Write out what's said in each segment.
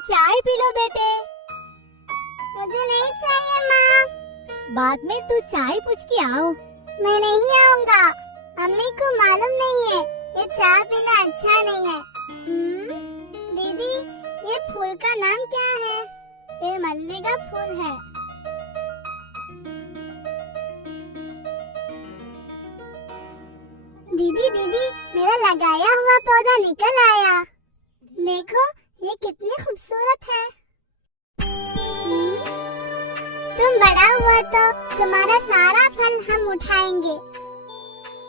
चाय P low बेटे। मुझे नहीं चाहिए माँ। बाद में तू चाय पूछ के आओ। मैं नहीं आऊँगा। अम्मी को मालूम नहीं है ये चाय पीना अच्छा नहीं है। दीदी ये फूल का नाम क्या है? ये मल्ली का फूल है। दीदी दीदी मेरा लगाया हुआ पौधा निकल आया। देखो ये कितनी खूबसूरत है। तुम बड़ा हुआ तो तुम्हारा सारा फल हम उठाएंगे,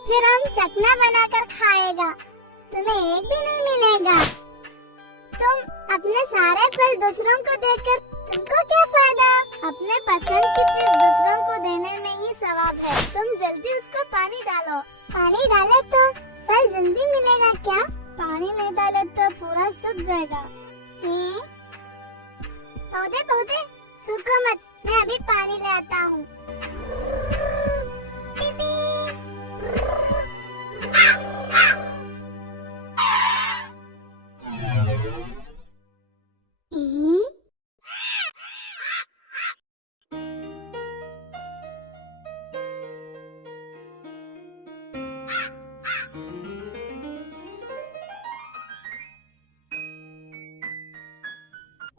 फिर हम चकना बनाकर खाएगा, तुम्हें एक भी नहीं मिलेगा। तुम अपने सारे फल दूसरों को देकर तुमको क्या फायदा? अपने पसंद की चीज दूसरों को देने में ही सवाब है। तुम जल्दी उसको पानी डालो। पानी डाले तो फल जल्दी मिलेगा क्या? पानी नहीं डाले तो पूरा सूख जाएगा। पौधे पौधे सूखो मत, मैं अभी पानी ले आता हूँ।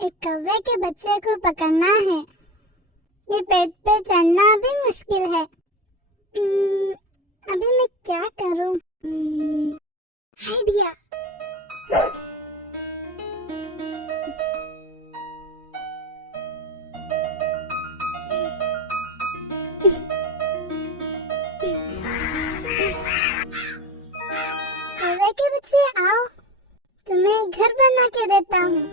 एक कौवे के बच्चे को पकड़ना है। ये पेड़ पे चढ़ना भी मुश्किल है। अभी मैं क्या करूं? आइडिया। कौवे के बच्चे आओ, तुम्हें घर बना के देता हूँ।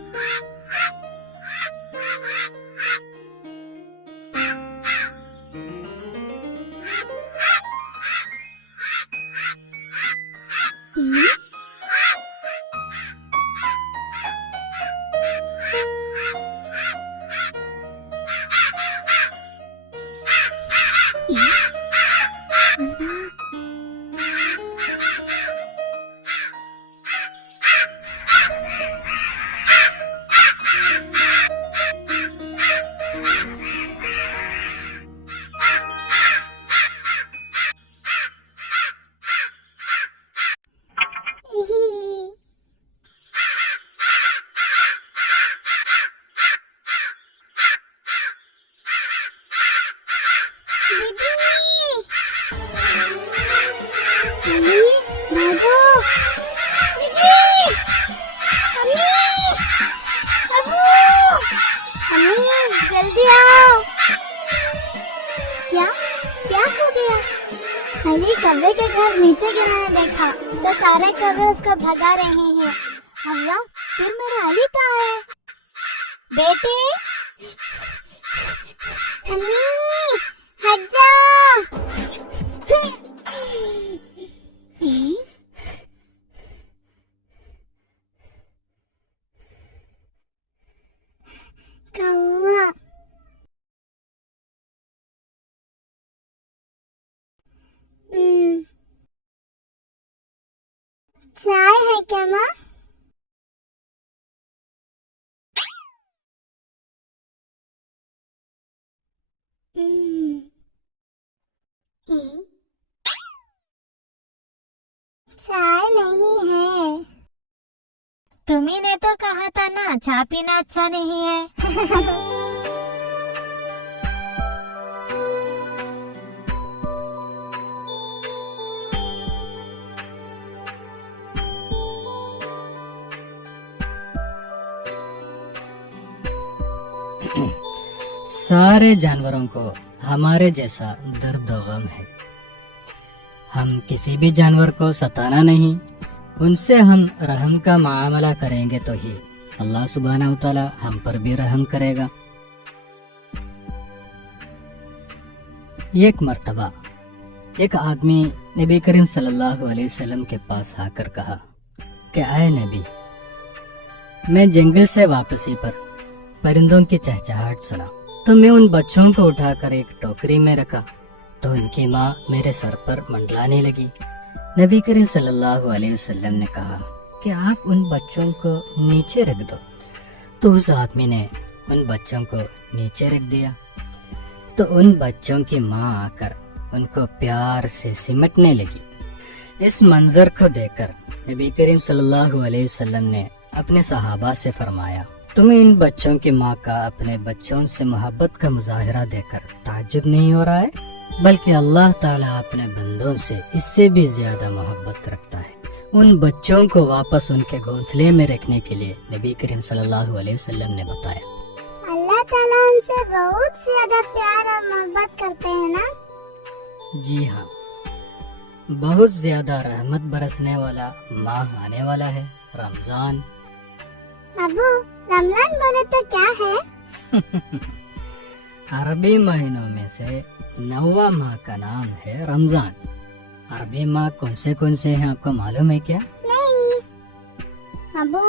जल्दी आओ। क्या क्या हो गया? अली कौवे के घर नीचे गिराने देखा तो सारे कौवे उसको भगा रहे हैं। अल्लाह, फिर मेरा अली कहाँ है? बेटे, अम्मी हट जाओ। कौवा चाय है क्या माँ? चाय नहीं है। तुम्ही ने तो कहा था ना चाय पीना अच्छा नहीं है। सारे जानवरों को हमारे जैसा दर्द और गम है। हम किसी भी जानवर को सताना नहीं, उनसे हम रहम का मामला करेंगे तो ही अल्लाह सुब्हानहू तआला हम पर भी रहम करेगा। एक मर्तबा एक आदमी नबी करीम सल्लल्लाहु अलैहि वसल्लम के पास आकर कहा कि आए नबी, मैं जंगल से वापसी पर परिंदों की चहचहाहट सुना तो मैं उन बच्चों को उठाकर एक टोकरी में रखा तो उनकी माँ मेरे सर पर मंडलाने लगी। नबी करीम सल्लल्लाहु अलैहि वसल्लम ने कहा कि आप उन बच्चों को नीचे रख दो। तो उस आदमी ने उन बच्चों को नीचे रख दिया। तो उन बच्चों की माँ आकर उनको प्यार से सिमटने लगी। इस मंजर को देखकर नबी करीम सल्लल्लाहु अलैहि वसल्लम ने अपने सहाबा से फरमाया, तुम्हें इन बच्चों की माँ का अपने बच्चों से मोहब्बत का मुजाहिरा देखकर ताज्जुब नहीं हो रहा है, बल्कि अल्लाह ताला अपने बंदों से इससे भी ज्यादा मोहब्बत रखता है। उन बच्चों को वापस उनके घोंसले में रखने के लिए नबी करीम सल्लल्लाहु अलैहि वसल्लम ने बताया। अल्लाह ताला हमसे बहुत ज्यादा प्यार और मोहब्बत करते हैं ना? जी हाँ, बहुत ज्यादा रहमत बरसने वाला माह आने वाला है, रमजान। अबू, रमजान बोले तो क्या है? अरबी महीनों में से 9वां माह का नाम है रमजान। अरबी माह कौन से हैं आपको मालूम है क्या? नहीं। अबू,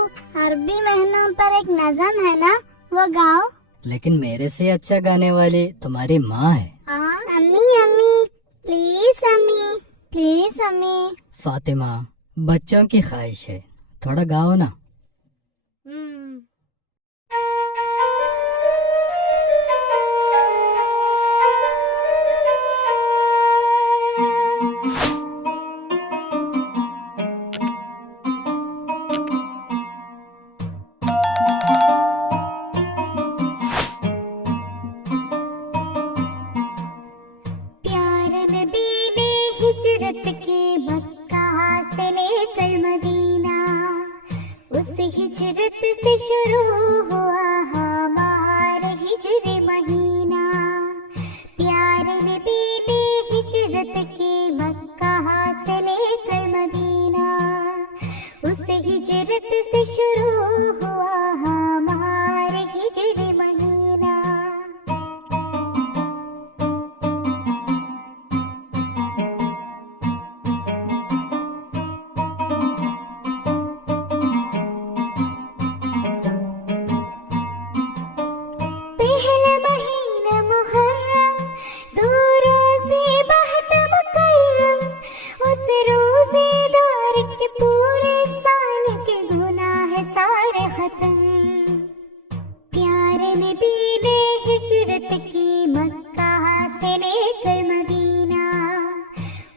अरबी महीनों पर एक नज़म है ना, वो गाओ। लेकिन मेरे से अच्छा गाने वाली तुम्हारी माँ है। अम्मी अम्मी प्लीज अम्मी। प्लीज अम्मी। फातिमा, बच्चों की ख्वाहिश है, थोड़ा गाओ ना। प्यार नबी ने हिजरत के मक्का से लेकर मदीना, उस हिजरत से शुरू हुआ हमारा हिजरी महीना। प्यार नबी ने हिजरत के मक्का से लेकर मदीना, उस हिजरत से शुरू हुआ हमारा हिजरी महीना। पहला महीना मुहर्रम, दो रोज़े बाद मुकर्रम, उस रोज़ेदार के पूरे साल के गुनाह सारे खत्म। प्यारे नबी ने हिजरत की मक्का से लेकर मदीना,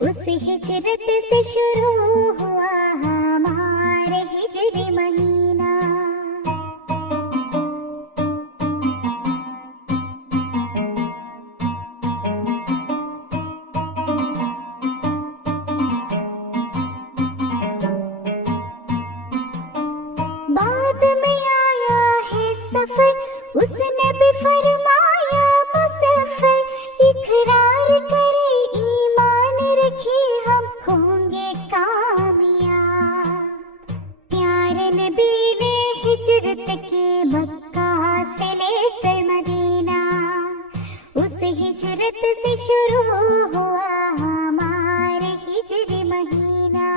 उस हिजरत से शुरू हुआ हमारे हिजरी महीना। बाद में आया है सफर, उसने भी फरमाया मुसफर, इकरार करे ईमान रखे हम होंगे कामयाब। प्यारे नबी ने हिजरत के मक्का से लेकर मदीना, उस हिजरत से शुरू हुआ हमारे हिजरी महीना।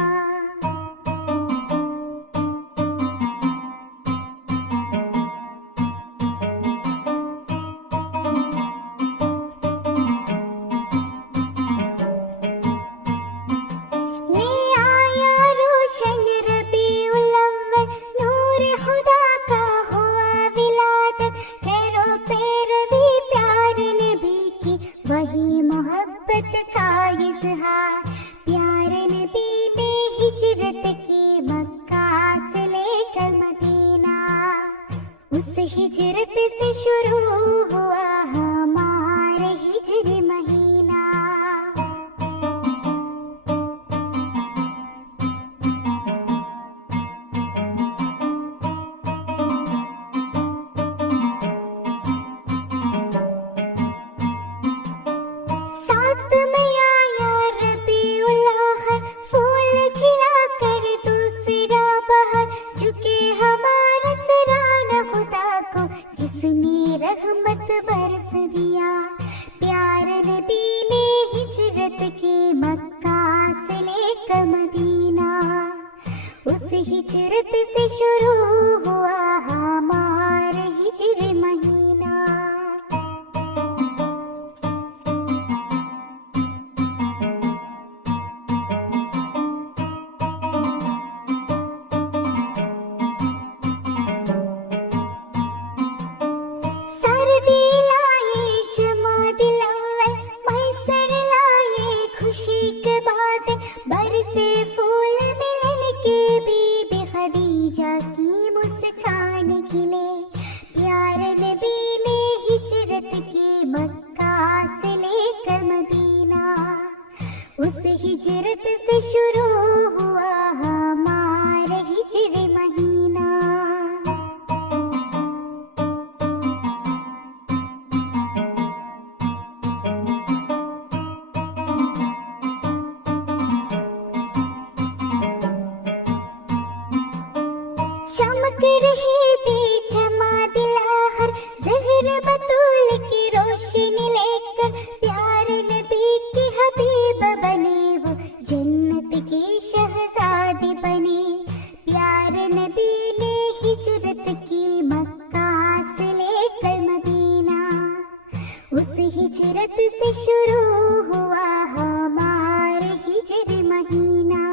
ले आया रोशन रबीउल अव्वल, नूर खुदा का हुआ विलादत, पैरों पैरवी प्यार नबी की, वही मोहब्बत का इज़हार। प्यार नबी ने हिजरत की मक्का से लेकर मदीना, उस हिजरत से शुरू हुआ हमारे हिजरी महीना। साथ में आया रबीउल आखिर, फूल खिला कर दूसरा बहार, झुके हमारा सराना खुदा को, जिसने रहमत बरस दिया। प्यार नबी ने हिजरत की मक्का से लेकर मदीना, उस हिजरत से शुरू हुआ हमारे हिजरी महीना। चमक रही बेजमा दिलाहर, ज़हर बतूल की रोशनी लेकर प्यारे नबी की हबीब बने, वो जन्नत की शहजादी बने। प्यारे नबी ने हिजरत की मक्का से लेकर मदीना, उस हिजरत से शुरू हुआ हमारे हिजरी महीना।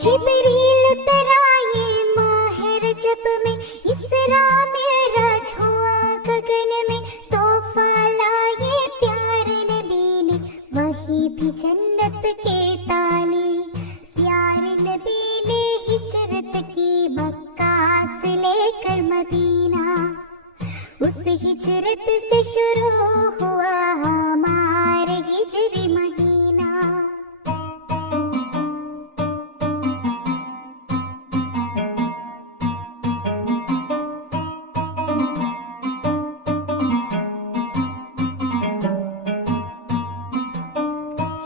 जिब्रील उतर आए माह रजब में, इसरा मेराज हुआ गगन में, तोहफा लाए प्यारे नबी ने, वही भी जन्नत के ताले। प्यारे नबी ने हिजरत की मक्का से लेकर मदीना, उस हिजरत से शुरू हुआ हमारे हिजरी महीना।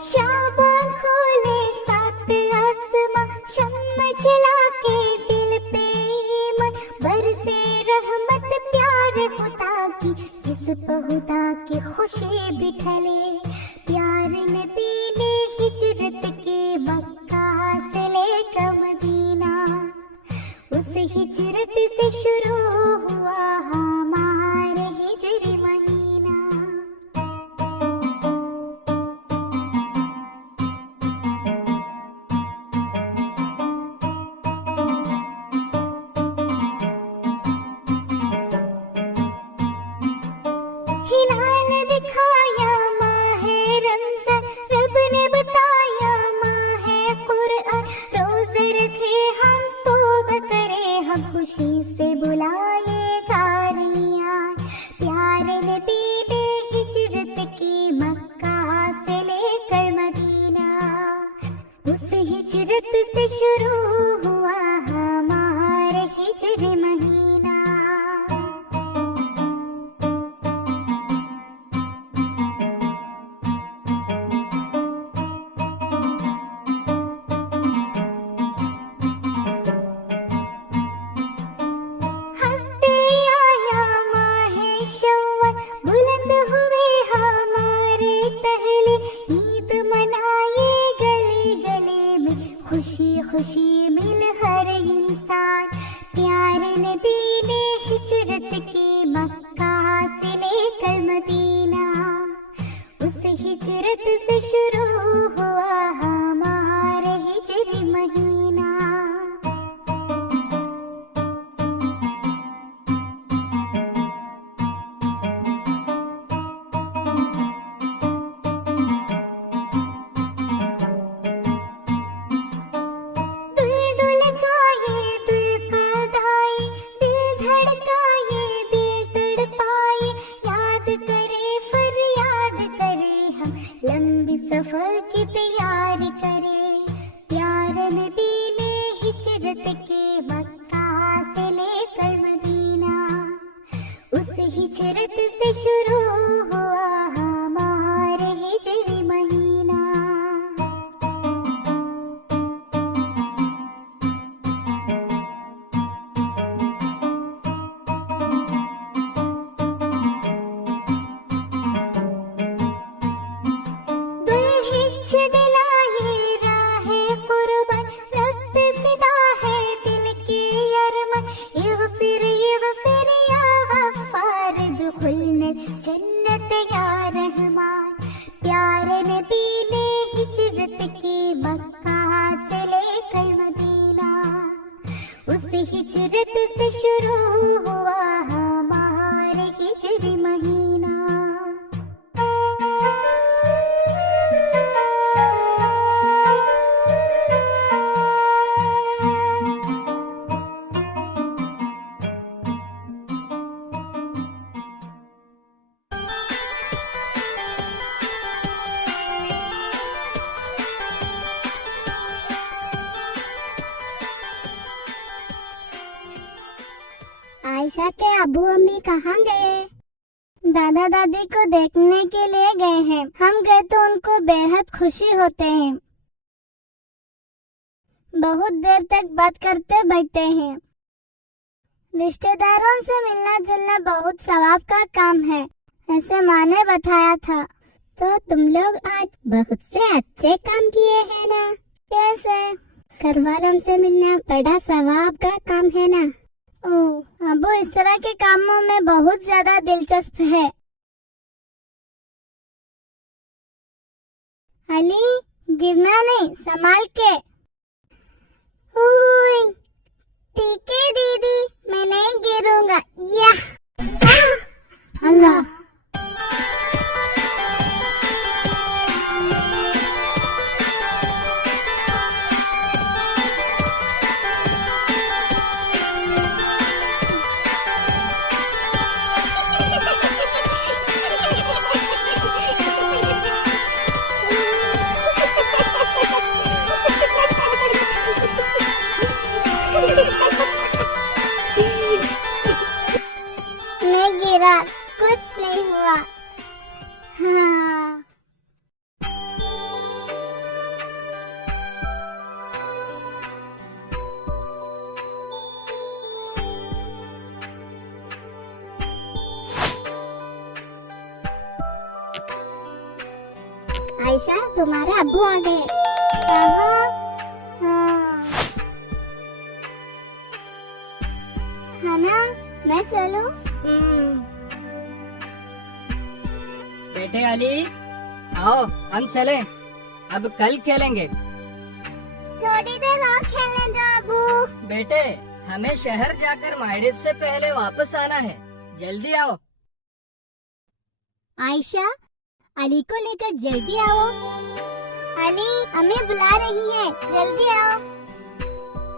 शाबान खोले सात आसमां, शम्म जला के दिल पे ईमान, बरसे रहमत प्यार खुदा की, जिस पे खुदा की खुशी बिठले। प्यारे नबी ने हिजरत की मक्का से लेकर मदीना, उस हिजरत से शुरू हुआ हमारे हिजरी महीना। हिलाल दिखाया माह रमज़ान, रब ने बताया माह कुरआन, रोज़े रखे हम तौबा करे, हम खुशी से बुलाए गारियाँ। प्यारे नबी ने हिजरत की मक्का से लेकर मदीना, उस हिजरत से शुरू हुआ हमारे हिजरी महीना। हफ्ते आया माह शव्वाल, बुलंद हुए हमारे तहले, ईद मनाए गले गले में, खुशी खुशी मिल हर इंसान। प्यारे नबी ने हिजरत की मक्का से लेकर मदीना, उस हिजरत से शुरू हुआ हमारे हिजरी महीना। दुल गाए दिल कदाए, दिल धड़काए दिल तड़पाए, याद करे फरियाद करे हम, लंबी सफर की तैयारी करे। प्यारे नबी ने हिजरत की मक्का से लेकर मदीना, उस हिजरत से शुरू हुआ हमारे हिजरी महीना। दुल्हिज दिलाए राहे कुर्बान, रब पे फिदा है दिल की अरमान, इग़फिर इग़फिर या गफ़्फ़ार, दुखुलना जन्नत या रहमान। प्यारे नबी ने हिजरत की मक्का से लेकर मदीना, उस हिजरत से शुरू हुआ हमारे हिजरी महीना। आयशा के अबू अम्मी कहाँ गए? दादा दादी को देखने के लिए गए हैं। हम गए तो उनको बेहद खुशी होते हैं। बहुत देर तक बात करते बैठते हैं। रिश्तेदारों से मिलना जुलना बहुत सवाब का काम है, ऐसे माँ ने बताया था। तो तुम लोग आज बहुत से अच्छे काम किए हैं ना? कैसे? घर वालों से मिलना बड़ा सवाब का काम है ना? ओह, अबू इस तरह के कामों में बहुत ज्यादा दिलचस्प है। अली, गिरना नहीं, संभाल के। ओए, ठीक है दीदी, मैं नहीं गिरूंगा। या अल्लाह। मैं गिरा, कुछ नहीं हुआ। हाँ। आयशा, तुम्हारे अब्बू आ गए। कहाँ? हाँ। हना, मैं चलूं? बेटे अली, आओ हम चलें। अब कल खेलेंगे। थोड़ी देर और खेलने दो अब्बू। बेटे, हमें शहर जाकर मागरिब से पहले वापस आना है। जल्दी आओ। आयशा, अली को लेकर जल्दी आओ। अली, हमें बुला रही है, जल्दी आओ।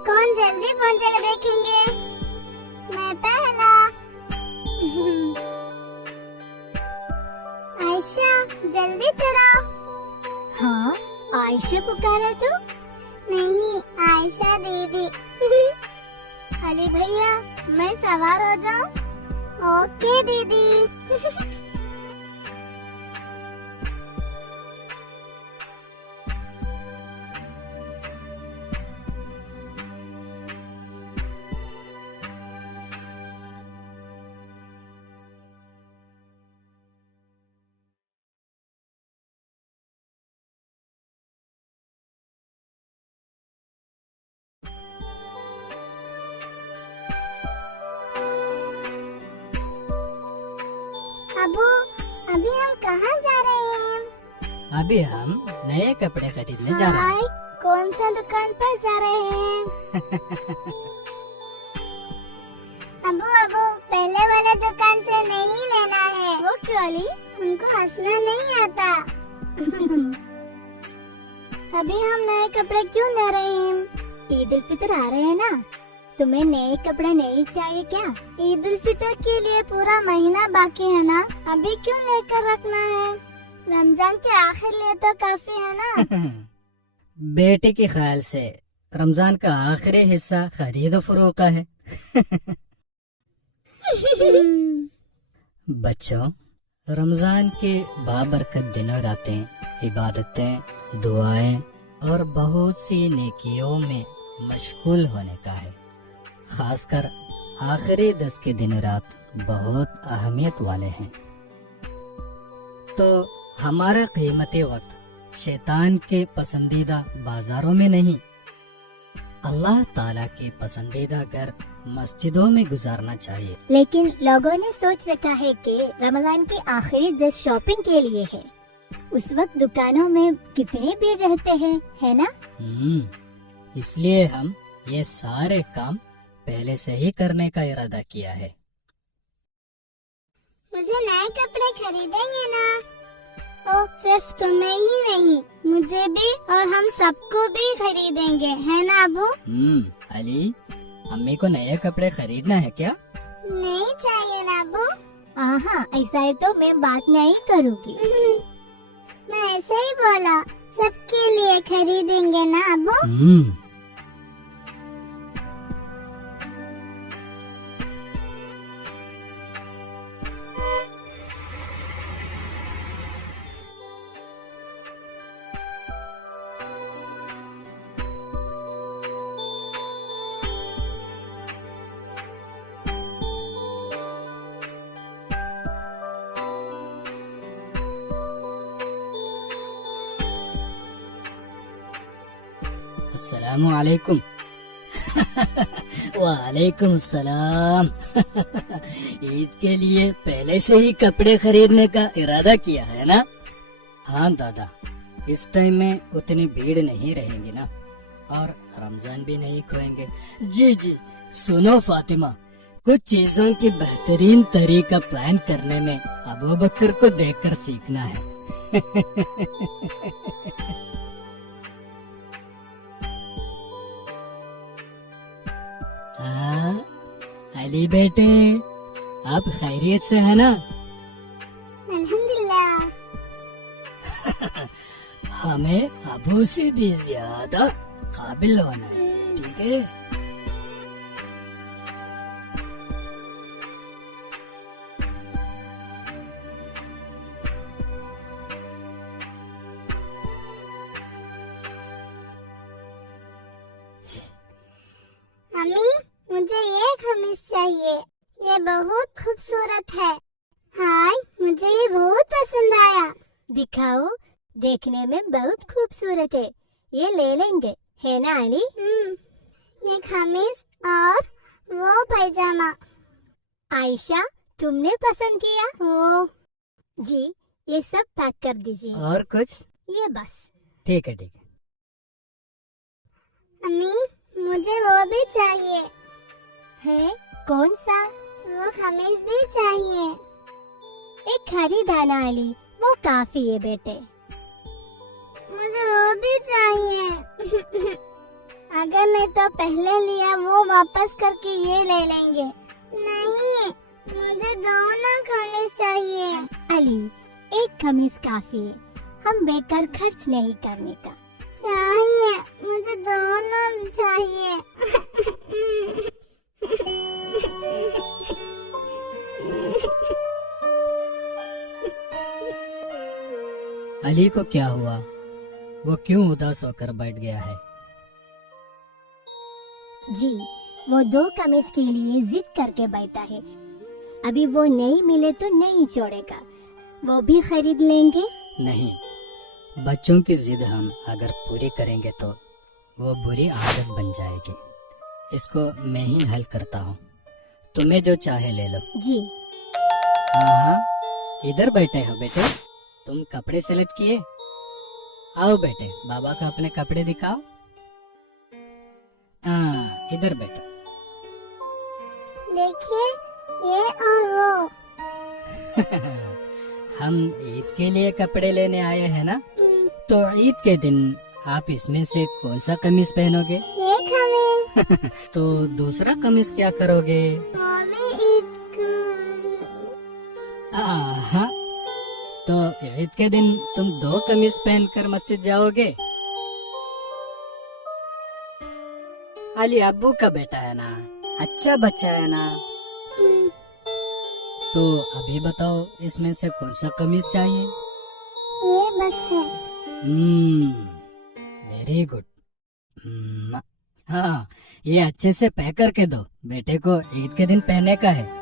कौन जल्दी पहुंचेगा देखेंगे। मैं पहला। आयशा, जल्दी चढ़ाओ। हाँ, आयशा पुकारा तो? नहीं, आयशा दीदी। अली भैया, मैं सवार हो जाऊं? ओके दीदी। अबू, अभी हम कहाँ जा रहे हैं? अभी हम नए कपड़े खरीदने जा रहे हैं। हाय, कौन सा दुकान पर जा रहे हैं? अबू, पहले वाले दुकान से नहीं लेना है। वो क्यों अली? उनको हंसना नहीं आता। अभी हम नए कपड़े क्यों ले रहे हैं? ईद उल फितर आ रहे हैं ना, तुम्हें नए कपड़े नहीं चाहिए क्या? ईद उल फितर के लिए पूरा महीना बाकी है ना, अभी क्यों लेकर रखना है? रमजान के आखिर लिए तो काफी है ना। बेटे के ख्याल से रमजान का आखिरी हिस्सा खरीदो फरोख्त का है। बच्चों, रमजान के बाबरकत दिनों रातें इबादतें, दुआएं और बहुत सी नेकियों में मशगूल होने का है। खासकर आखिरी 10 के दिन रात बहुत अहमियत वाले हैं। तो हमारा कीमती वक्त शैतान के पसंदीदा बाजारों में नहीं, अल्लाह ताला के पसंदीदा घर मस्जिदों में गुजारना चाहिए। लेकिन लोगों ने सोच रखा है कि रमजान के आखिरी 10 शॉपिंग के लिए है। उस वक्त दुकानों में कितनी भीड़ रहते हैं, है ना? इसलिए हम ये सारे काम पहले से ही करने का इरादा किया है। मुझे नए कपड़े खरीदेंगे ना? ओ, सिर्फ तुम्हें ही नहीं, मुझे भी और हम सबको भी खरीदेंगे, है ना अबू? अली, अम्मी को नए कपड़े खरीदना है क्या? नहीं चाहिए ना अबू? हाँ, ऐसा है तो मैं बात नहीं करूँगी। मैं ऐसे ही बोला, सबके लिए खरीदेंगे ना अबू? अस्सलामु अलैकुम। वालेकुम अस्सलाम। ईद के लिए पहले से ही कपड़े खरीदने का इरादा किया है ना? हाँ दादा, इस टाइम में उतनी भीड़ नहीं रहेगी ना, और रमजान भी नहीं खोएंगे। जी जी, सुनो फातिमा, कुछ चीजों की बेहतरीन तरीका प्लान करने में अबू बकर को देखकर सीखना है। हाँ, अली बेटे, आप खैरियत से है ना? अल्हम्दुलिल्लाह। हमें अबू से भी ज्यादा काबिल होना है, ठीक है? अम्मी, मुझे ये खमीस चाहिए, ये बहुत खूबसूरत है। हाय, मुझे ये बहुत पसंद आया। दिखाओ, देखने में बहुत खूबसूरत है, ये ले लेंगे, है ना अली? ये खमीस और वो पैजामा। आयशा, तुमने पसंद किया? ओ, जी, ये सब पैक कर दीजिए। और कुछ? ये बस। ठीक है ठीक है। अम्मी, मुझे वो भी चाहिए, है? कौन सा? वो खमीस भी चाहिए। एक खरीदाना अली, वो काफी है बेटे। मुझे वो भी चाहिए। अगर नहीं तो पहले लिया वो वापस करके ये ले लेंगे। नहीं, मुझे दोनों खमीस चाहिए। अली, एक खमीस काफी है, हम बेकार खर्च नहीं करने का। चाहिए, मुझे दोनों चाहिए। अली को क्या हुआ? वो क्यों उदास होकर बैठ गया है? जी, वो 2 कमीज के लिए जिद करके बैठा है। अभी वो नहीं मिले तो नहीं छोड़ेगा, वो भी खरीद लेंगे। नहीं, बच्चों की जिद हम अगर पूरी करेंगे तो वो बुरी आदत बन जाएगी। इसको मैं ही हल करता हूँ, तुम्हें जो चाहे ले लो। जी। हाँ हाँ, इधर बैठे हो बेटे, तुम कपड़े सेलेक्ट किए? आओ बेटे, बाबा को अपने कपड़े दिखाओ। हाँ, इधर बैठो। देखिए, ये और वो। हम ईद के लिए कपड़े लेने आए हैं ना, तो ईद के दिन आप इसमें से कौन सा कमीज पहनोगे? ये खमीस। तो दूसरा कमीज क्या करोगे? वो भी ईद हाँ, तो ईद के दिन तुम 2 कमीज पहनकर मस्जिद जाओगे? अली अब्बू का बेटा है ना, अच्छा बच्चा है ना। तो अभी बताओ, इसमें से कौन सा कमीज चाहिए? ये बस है। Very good. हाँ, ये अच्छे से पैक करके दो, बेटे को ईद के दिन पहनने का है।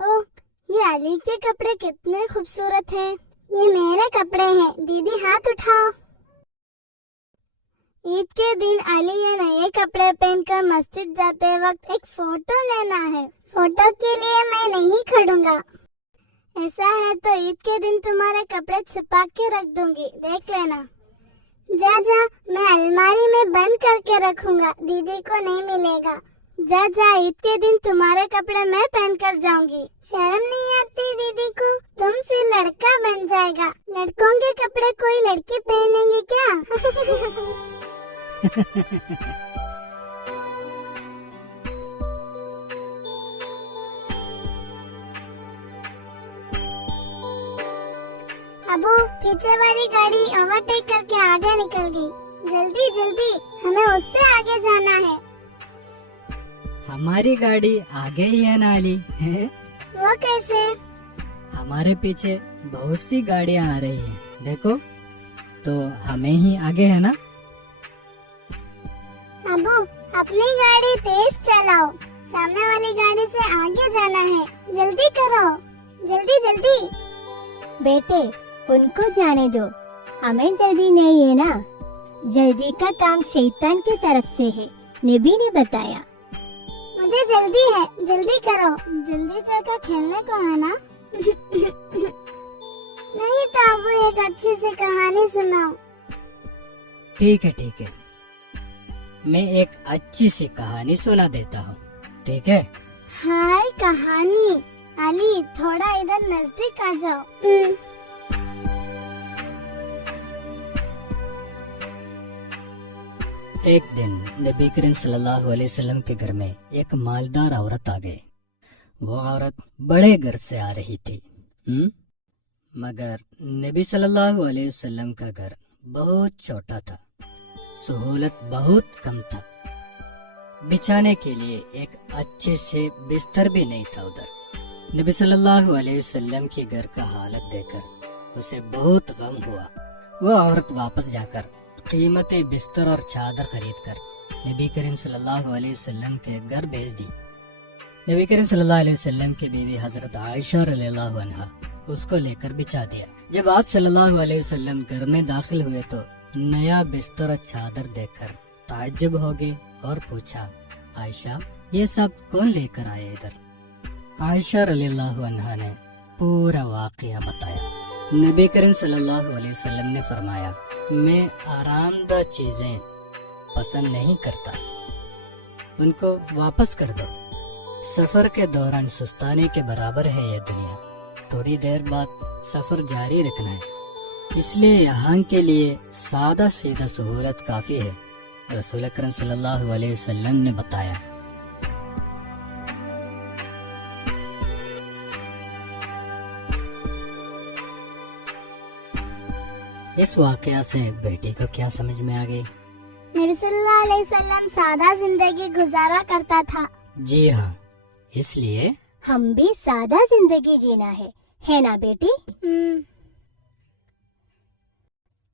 ओह, ये अली के कपड़े कितने खूबसूरत हैं। ये मेरे कपड़े हैं, दीदी हाथ उठाओ। ईद के दिन अली ये नए कपड़े पहनकर मस्जिद जाते वक्त एक फोटो लेना है। फोटो के लिए मैं नहीं खड़ूंगा। ऐसा है तो ईद के दिन तुम्हारे कपड़े छुपा के रख दूंगी, देख लेना। जा जा, मैं अलमारी में बंद करके रखूंगा, दीदी को नहीं मिलेगा। जा जा, ईद के दिन तुम्हारे कपड़े मैं पहन कर जाऊंगी। शर्म नहीं आती दीदी को? तुम फिर लड़का बन जाएगा। लड़कों के कपड़े कोई लड़की पहनेंगे क्या? अबू पीछे वाली गाड़ी ओवरटेक करके आगे निकल गई। जल्दी जल्दी हमें उससे आगे जाना है। हमारी गाड़ी आगे ही है ना अली? वो कैसे? हमारे पीछे बहुत सी गाड़ियां आ रही हैं, देखो तो हमें ही आगे है ना? अबू अपनी गाड़ी तेज चलाओ, सामने वाली गाड़ी से आगे जाना है। जल्दी करो, जल्दी जल्दी। बेटे उनको जाने दो, हमें जल्दी नहीं है ना। जल्दी का काम शैतान की तरफ से है, नबी ने बताया। मुझे जल्दी है, जल्दी करो। जल्दी चलकर खेलने को है ना। नहीं तो अबू एक अच्छी सी कहानी सुनाओ। ठीक है, मैं एक अच्छी सी कहानी सुना देता हूँ, ठीक है? हाय कहानी। अली थोड़ा इधर नजदीक आ जाओ। एक दिन नबी करीम सल्लल्लाहु अलैहि वसल्लम के घर में एक मालदार औरत आ गई। वो औरत बड़े घर से आ रही थी, मगर नबी सल्लल्लाहु अलैहि वसल्लम का घर बहुत छोटा था, सहूलत बहुत कम था। बिछाने के लिए एक अच्छे से बिस्तर भी नहीं था उधर। नबी सल्लल्लाहु अलैहि वसल्लम के घर का हालत देखकर उसे बहुत गम हुआ। वो औरत वापस जाकर कीमती बिस्तर और चादर खरीद कर नबी करीम सल्लल्लाहु अलैहि वसल्लम के घर भेज दी। नबी करीम सल्लल्लाहु अलैहि वसल्लम की बीवी हजरत आयशा रज़ियल्लाहु अन्हा उसको लेकर बिछा दिया। जब आप सल्लल्लाहु अलैहि वसल्लम घर में दाखिल हुए तो नया बिस्तर और चादर देखकर ताज्जुब हो गए और पूछा, आयशा ये सब कौन लेकर आए इधर? आयशा रज़ियल्लाहु अन्हा ने पूरा वाक़या बताया। नबी करीम सल्लल्लाहु अलैहि वसल्लम ने फरमाया, मैं आरामदायक चीजें पसंद नहीं करता, उनको वापस कर दो। सफर के दौरान सुस्ताने के बराबर है ये दुनिया, थोड़ी देर बाद सफर जारी रखना है। इसलिए यहाँ के लिए सादा सीधा सहूलत काफी है, रसूल अकरम सल्लल्लाहु अलैहि वसल्लम ने बताया। इस वाकया से बेटी को क्या समझ में आ गई? नबी सल्लल्लाहु अलैहि वसल्लम सादा जिंदगी गुजारा करता था। जी हाँ, इसलिए हम भी सादा जिंदगी जीना है ना बेटी?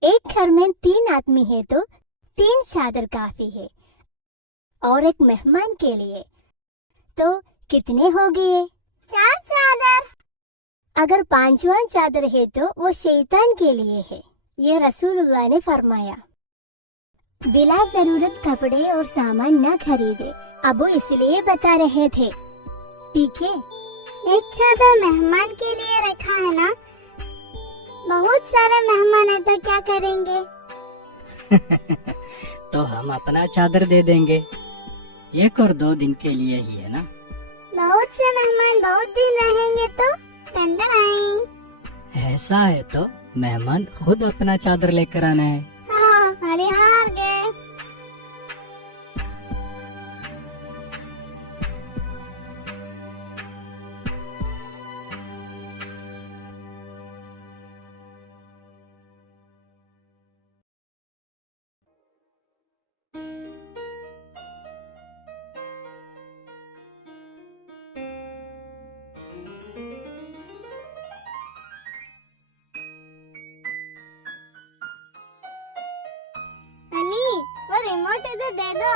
एक घर में 3 आदमी है तो 3 चादर काफी है, और एक मेहमान के लिए तो कितने हो गए? 4 चादर। अगर 5वां चादर है तो वो शैतान के लिए है, ये रसूलुल्लाह ने फरमाया। बिला जरूरत कपड़े और सामान न खरीदे, अबू इसलिए बता रहे थे, ठीक है? एक चादर मेहमान के लिए रखा है ना। बहुत सारे मेहमान है तो क्या करेंगे? तो हम अपना चादर दे देंगे, 1 और 2 दिन के लिए ही है ना। बहुत से मेहमान बहुत दिन रहेंगे तो टंडन आएंगे। ऐसा है तो मेहमान खुद अपना चादर लेकर आना है। हाँ, अरे हार गए। वो रिमोट इधर दे दो।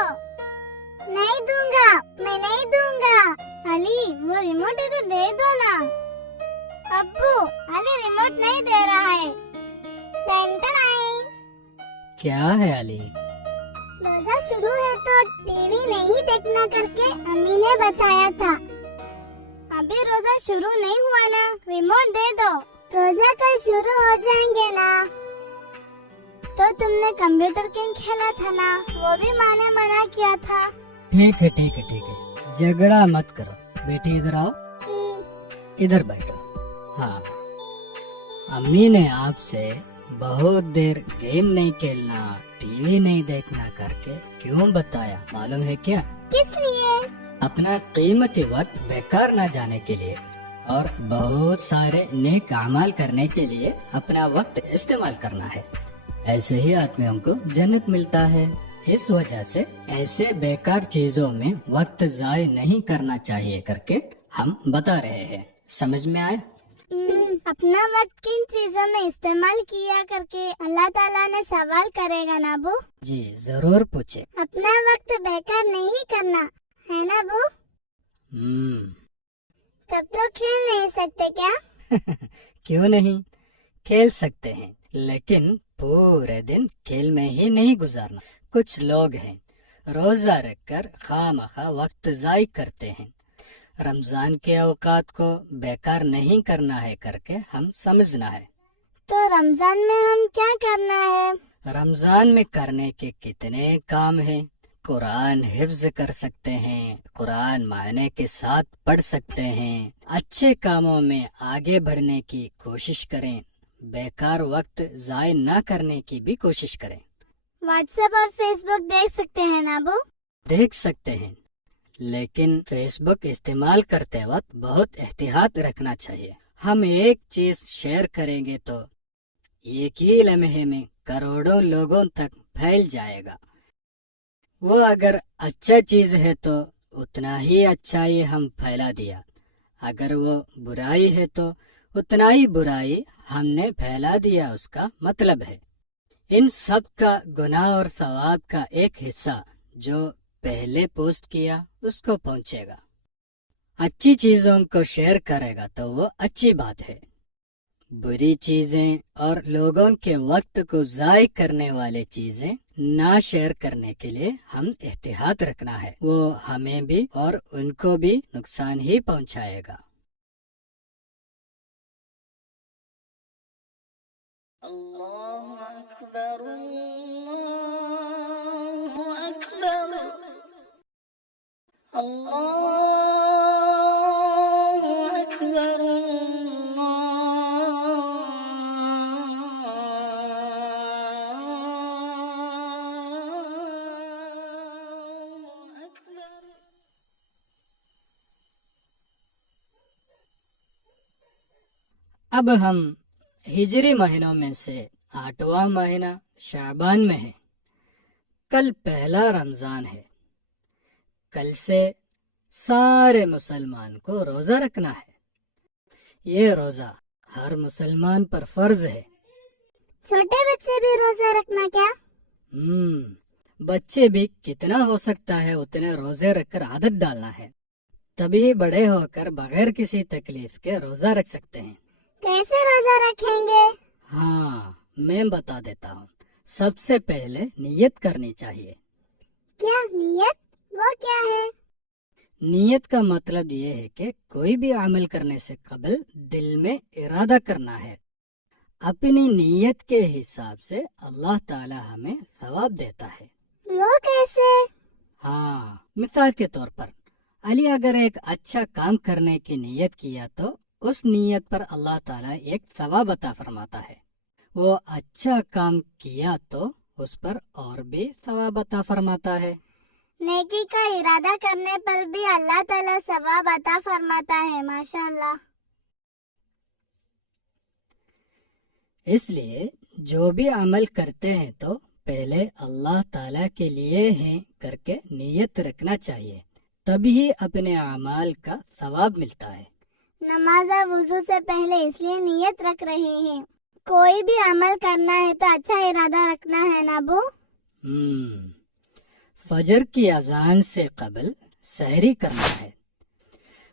नहीं दूंगा, मैं नहीं दूंगा। अली वो रिमोट इधर दे दो ना। अब्बू, अली रिमोट नहीं दे रहा है। क्या है अली? रोजा शुरू है तो टीवी नहीं देखना करके अम्मी ने बताया था। अभी रोजा शुरू नहीं हुआ ना, रिमोट दे दो। रोजा कल शुरू हो जाएंगे ना। तो तुमने कंप्यूटर गेम खेला था ना, वो भी माँ ने मना किया था। ठीक है, झगड़ा मत करो। बेटी इधर आओ, इधर बैठो। हाँ, अम्मी ने आपसे बहुत देर गेम नहीं खेलना, टीवी नहीं देखना करके क्यों बताया मालूम है क्या? किस लिए? अपना कीमती वक्त बेकार ना जाने के लिए اور بہت سارے نیک اعمال کرنے کے لیے اپنا وقت استعمال کرنا ہے. ایسے ہی آدمیوں کو جنت ملتا ہے. اس وجہ سے ایسے بیکار چیزوں میں وقت ضائع نہیں کرنا چاہیے کر کے ہم بتا رہے ہیں. سمجھ میں آئے؟ اپنا وقت کن چیزوں میں استعمال کیا کر کے اللہ تعالیٰ نے سوال کرے گا نا ابو؟ جی ضرور پوچھے. اپنا وقت بیکار نہیں کرنا ہے نا ابو؟ تب تو کھیل نہیں سکتے کیا؟ کیوں نہیں، کھیل سکتے ہیں، لیکن پورے دن کھیل میں ہی نہیں گزارنا. کچھ لوگ ہیں روزہ رکھ کر خواہ مخواہ وقت ضائع کرتے ہیں. رمضان کے اوقات کو بیکار نہیں کرنا ہے کر کے ہم سمجھنا ہے. تو رمضان میں ہم کیا کرنا ہے؟ رمضان میں کرنے کے کتنے کام ہیں. قرآن حفظ کر سکتے ہیں، قرآن معنی کے ساتھ پڑھ سکتے ہیں. اچھے کاموں میں آگے بڑھنے کی کوشش کریں. بیکار وقت ضائع نہ کرنے کی بھی کوشش کریں. واٹس ایپ اور فیس بک دیکھ سکتے ہیں نا ابو؟ دیکھ سکتے ہیں، لیکن فیس بک استعمال کرتے وقت بہت احتیاط رکھنا چاہیے. ہم ایک چیز شیئر کریں گے تو ایک ہی لمحے میں کروڑوں لوگوں تک پھیل جائے گا. وہ اگر اچھا چیز ہے تو اتنا ہی اچھائی ہم پھیلا دیا، اگر وہ برائی ہے تو اتنا ہی برائی ہم نے پھیلا دیا. اس کا مطلب ہے ان سب کا گناہ اور ثواب کا ایک حصہ جو پہلے پوسٹ کیا اس کو پہنچے گا. اچھی چیزوں کو شیئر کرے گا تو وہ اچھی بات ہے. بری چیزیں اور لوگوں کے وقت کو ضائع کرنے والے چیزیں نہ شیئر کرنے کے لیے ہم احتیاط رکھنا ہے. وہ ہمیں بھی اور ان کو بھی نقصان ہی پہنچائے گا. اللہ اکبر اللہ اکبر اللہ اکبر اب ہم ہجری مہینوں میں سے 8واں مہینہ شعبان میں ہے. کل پہلا رمضان ہے. کل سے سارے مسلمان کو روزہ رکھنا ہے. یہ روزہ ہر مسلمان پر فرض ہے. چھوٹے بچے بھی روزہ رکھنا کیا؟ بچے بھی کتنا ہو سکتا ہے اتنے روزے رکھ کر عادت ڈالنا ہے. تبھی بڑے ہو کر بغیر کسی تکلیف کے روزہ رکھ سکتے ہیں. کیسے روزہ رکھیں گے؟ ہاں میں بتا دیتا ہوں. سب سے پہلے نیت کرنی چاہیے. کیا نیت؟ وہ کیا ہے؟ نیت کا مطلب یہ ہے کہ کوئی بھی عمل کرنے سے قبل دل میں ارادہ کرنا ہے. اپنی نیت کے حساب سے اللہ تعالی ہمیں ثواب دیتا ہے. وہ کیسے؟ ہاں مثال کے طور پر علی اگر ایک اچھا کام کرنے کی نیت کیا تو اس نیت پر اللہ تعالیٰ ایک ثواب عطا فرماتا ہے. وہ اچھا کام کیا تو اس پر اور بھی ثواب عطا فرماتا ہے. نیکی کا ارادہ کرنے پر بھی اللہ تعالیٰ ثواب عطا فرماتا ہے. ماشاءاللہ. اس لیے جو بھی عمل کرتے ہیں تو پہلے اللہ تعالیٰ کے لیے ہیں کر کے نیت رکھنا چاہیے. تبھی اپنے اعمال کا ثواب ملتا ہے. نماز اور وضو سے پہلے اس لیے نیت رکھ رہے ہیں. کوئی بھی عمل کرنا ہے تو اچھا ارادہ رکھنا ہے نا ابو؟ فجر کی اذان سے قبل سحری کرنا ہے.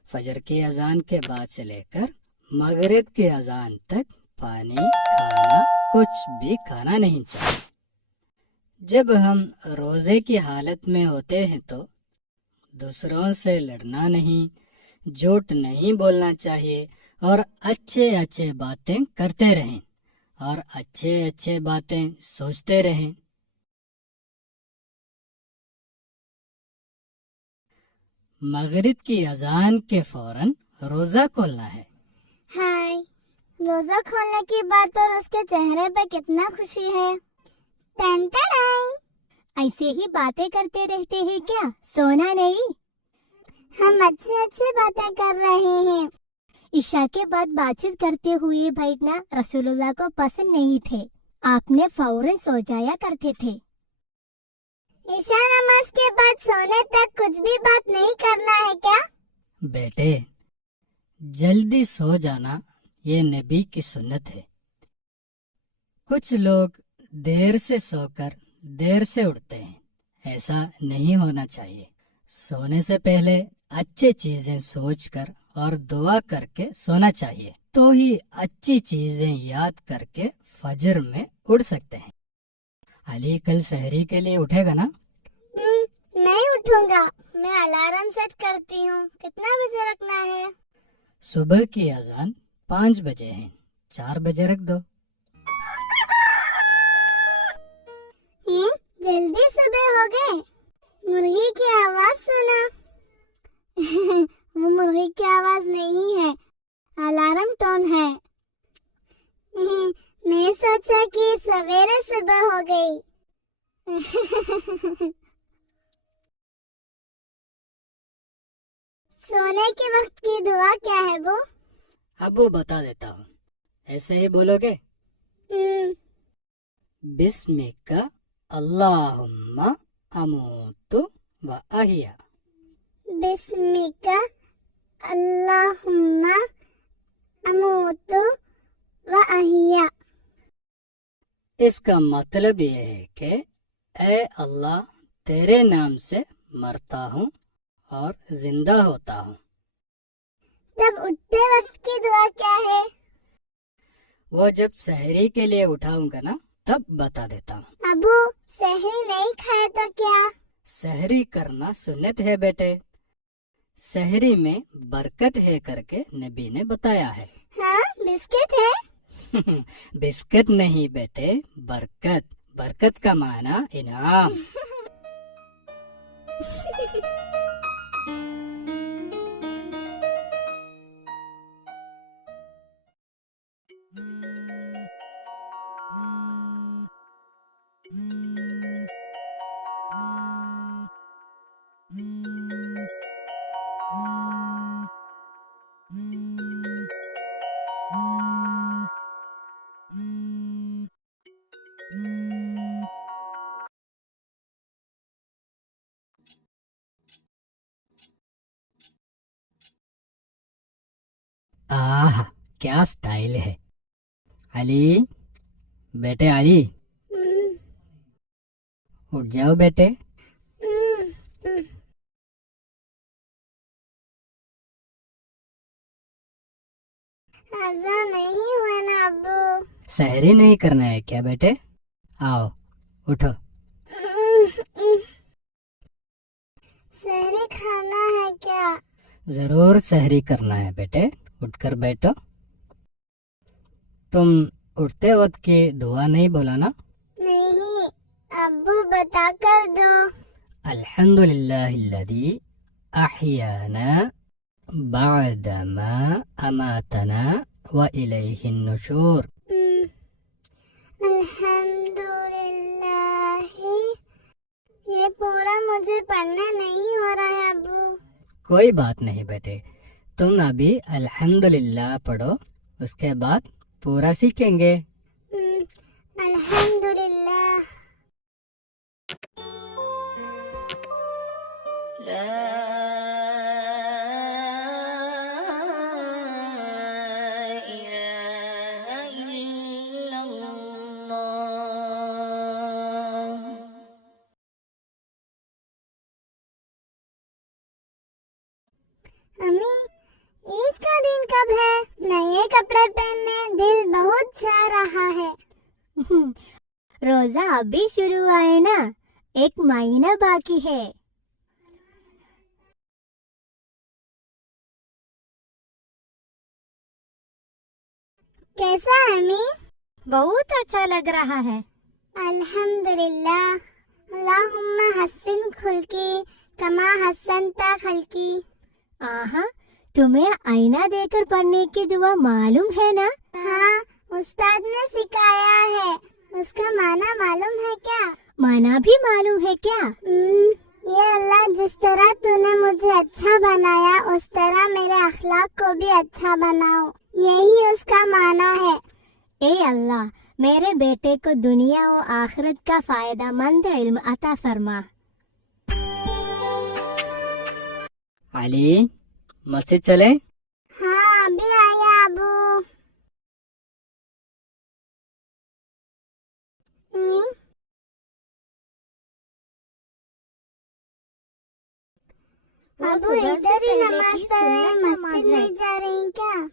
فجر کی اذان کے بعد سے لے کر مغرب کی اذان تک پانی کھانا کچھ بھی کھانا نہیں چاہیے. جب ہم روزے کی حالت میں ہوتے ہیں تو دوسروں سے لڑنا نہیں، جھوٹ نہیں بولنا چاہیے اور اچھے اچھے باتیں کرتے رہیں اور اچھے اچھے باتیں سوچتے رہیں. مغرب کی اذان کے فوراً روزہ کھولنا ہے. ہائے، روزہ کھولنے کی بات پر اس کے چہرے پہ کتنا خوشی ہے. ٹن ٹن. ایسے ہی باتیں کرتے رہتے ہیں کیا؟ سونا نہیں؟ ہم اچھے اچھے باتیں کر رہے ہیں. ईशा के बाद बातचीत करते हुए बैठना रसूलुल्लाह को पसंद नहीं थे। आपने फौरन सो जाया करते थे। ईशा नमाज के बाद सोने तक कुछ भी बात नहीं करना है क्या? बेटे, जल्दी सो जाना ये नबी की सुन्नत है। कुछ लोग देर से सोकर देर से उठते हैं, ऐसा नहीं होना चाहिए। सोने से पहले अच्छी चीजें सोचकर और दुआ करके सोना चाहिए, तो ही अच्छी चीजें याद करके फजर में उठ सकते हैं। अली कल सहरी के लिए उठेगा ना? नहीं उठूंगा, मैं अलार्म सेट करती हूँ। कितना बजे रखना है? सुबह की अजान 5 बजे है, 4 बजे रख दो। जल्दी सुबह हो गए। मुर्गी की आवाज सुना। वो मुर्गी की आवाज नहीं है, अलार्म टोन है। मैं सोचा कि सवेरे सुबह हो गई। सोने के वक्त की दुआ क्या है वो? अब वो बता देता हूँ, ऐसे ही बोलोगे। बिस्मिका अल्लाहुम्मा अमूतु व अहिया। बिस्मिका अल्लाहुम्मा अमूतु व अहिया। इसका मतलब ये है कि ऐ अल्लाह, तेरे नाम से मरता हूँ और जिंदा होता हूँ। तब उठते वक्त की दुआ क्या है? वो जब सहरी के लिए उठाऊंगा ना, तब बता देता हूँ। अबू, सहरी नहीं खाए तो क्या? सहरी करना सुन्नत है बेटे, सहरी में बरकत है करके नबी ने बताया है। हाँ, बिस्किट है? बिस्किट नहीं बेटे, बरकत। बरकत का माना इनाम। आह, क्या स्टाइल है। अली, बेटे अली, उठ जाओ बेटे। अज़ा नहीं हुआ ना अब्बू? सहरी नहीं करना है क्या बेटे? आओ उठो। सहरी खाना है क्या? जरूर सहरी करना है बेटे, उठकर बैठो। तुम उठते वक्त की दुआ नहीं बोला ना? नहीं, अब्बू बता कर दो। अल्हम्दुलिल्लाहिल्लज़ी अहयाना बअदमा अमातना व इलैहिन नुशूर। अल्हम्दुलिल्लाह। ये पूरा मुझे पढ़ना नहीं हो रहा है अब्बू। कोई बात नहीं बेटे, तुम अभी अल्हम्दुलिल्लाह पढ़ो, उसके बाद पूरा सीखेंगे। अल्हम्दुलिल्लाह। ला इलाहा इल्लल्लाह। अम्मी, ईद का दिन कब है? नए कपड़े पहनने दिल बहुत चाह रहा है। रोजा अभी शुरू आए ना, 1 महीना बाकी है। कैसा है अम्मी? बहुत अच्छा लग रहा है। अल्हम्दुलिल्लाह। अल्लाहुम्मा हस्सिन खुल्की कमा हस्सनता खल्की। आहा, तुम्हें आईना देकर पढ़ने की दुआ मालूम है ना? हाँ, उस्ताद ने सिखाया है। उसका माना मालूम है क्या? माना भी मालूम है क्या? ये अल्लाह, जिस तरह तूने मुझे अच्छा बनाया उस तरह मेरे अखलाक को भी अच्छा बना। اے اللہ میرے بیٹے کو دنیا و آخرت کا فائدہ مند علم عطا فرما. علی مسجد چلیں؟ ہاں ابھی آیا ابو. ابو ادھر ہی نماز پڑھ رہے ہیں, مسجد نہیں جا رہی ہیں کیا؟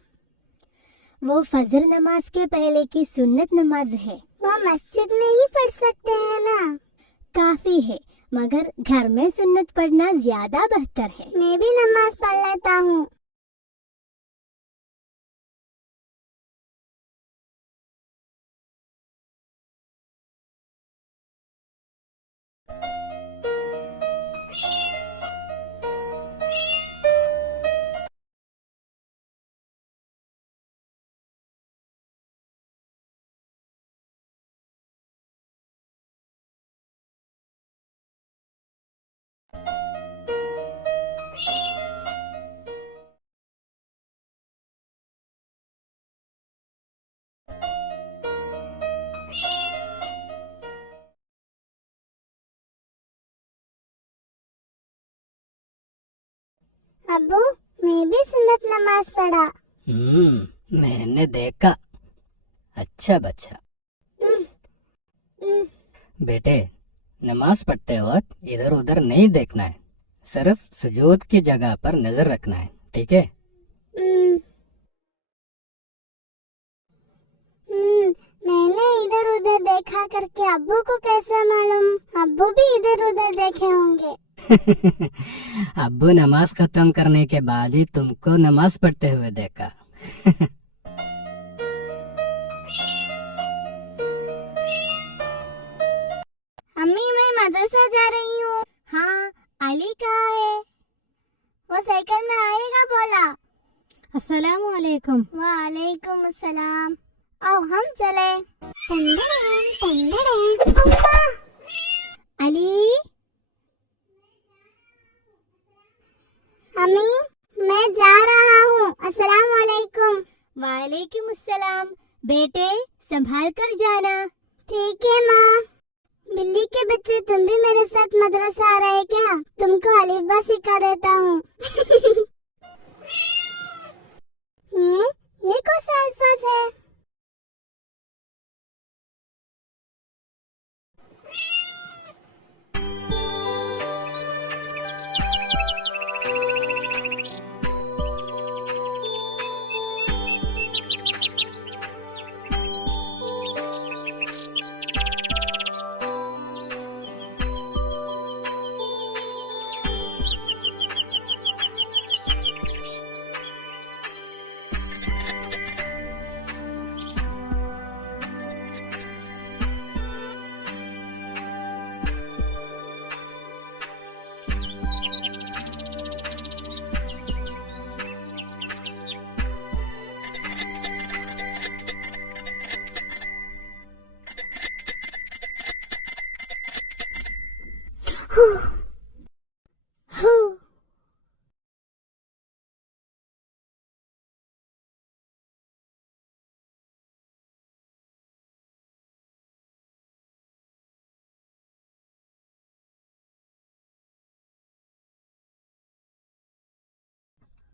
وہ فجر نماز کے پہلے کی سنت نماز ہے. وہ مسجد میں ہی پڑھ سکتے ہیں نا؟ کافی ہے مگر گھر میں سنت پڑھنا زیادہ بہتر ہے. میں بھی نماز پڑھ لیتا ہوں. ابو میں بھی سنت نماز پڑھا. میں نے دیکھا. اچھا بچہ. بیٹے نماز پڑھتے وقت ادھر ادھر نہیں دیکھنا ہے, صرف سجود کی جگہ پر نظر رکھنا ہے, ٹھیک ہے؟ میں نے ادھر ادھر دیکھا کر کے ابو کو کیسے معلوم؟ ابو بھی ادھر ادھر دیکھے ہوں گے. ابو نماز ختم کرنے کے بعد ہی تم کو نماز پڑھتے ہوئے دیکھا. امی میں مدرسہ جا رہی ہوں. ہاں علی کہاں ہے؟ وہ سائیکل میں آئے گا بولا. السلام علیکم. وعلیکم السلام. آؤ ہم چلے. علی امی میں جا رہا ہوں. السلام علیکم. وعلیکم السلام. بیٹے سنبھال کر جانا. ٹھیک ہے ماں. بلی کے بچے تم بھی میرے ساتھ مدرسہ آ رہے کیا؟ تم کو الف با سکھا دیتا ہوں. یہ کون سا الفاظ ہے؟